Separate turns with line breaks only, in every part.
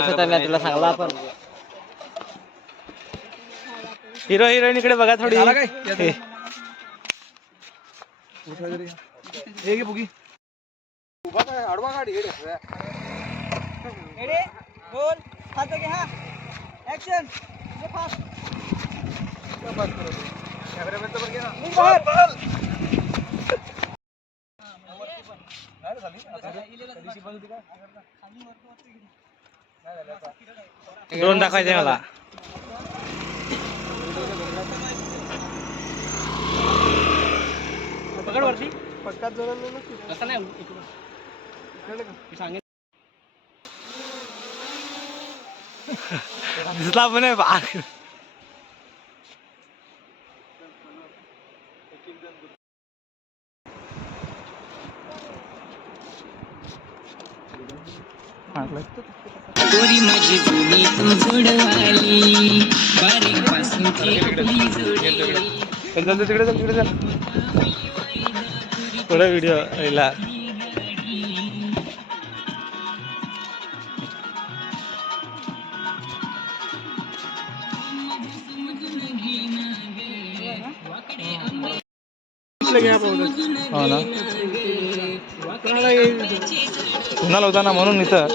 कसं त्यांना तुला सांगला आपण. हिरो हिरोईन इकडे बघा थोडी.
झाला काय?
हे.
हे घे बुगी
बोल. हात घे हा ऍक्शन
ड्रोन दाखवायचे मला. पकड वरती.
ना?
असं नाही सांगेन. दिसला पण आहे तिकडे चल तिकडे चल. पुढे व्हिडिओ यायला. हो ना. कुणाला होता ना म्हणून इथं?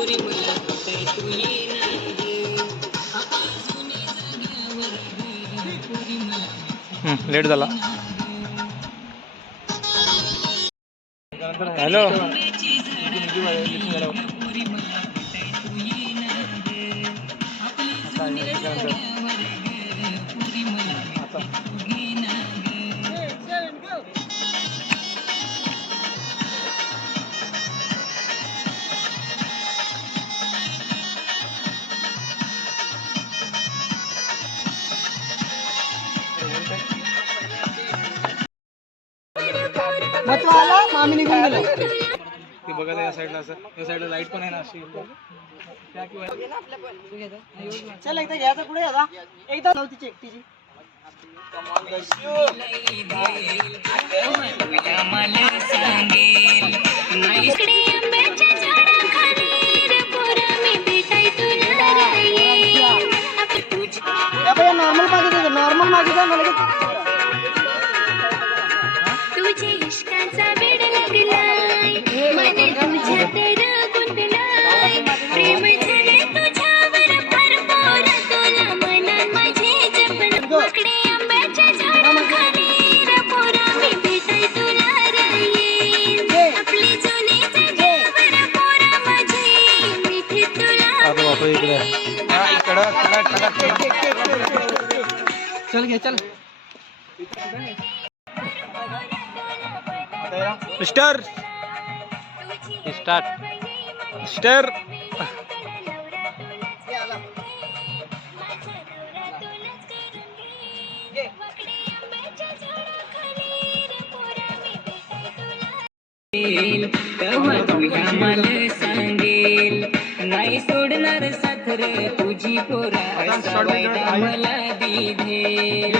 लेट झाला. हॅलो.
मग आला आम्ही निघून गेलो.
ते बघा या साईडला असं. या साईडला लाइट पण आहे ना अशी.
चल एकदा घ्यायचं पुढे आता एकदा नव्हती एकटीची
मला सांगेल नाही
इकडे आंब्याच्या
चल घे चल
मिस्टर स्टार्ट मिस्टर
तेव्हा तुझ्या मला सांगेल नाही सोडणार साथ रे तुझी पोरा सवायला मला दिधेल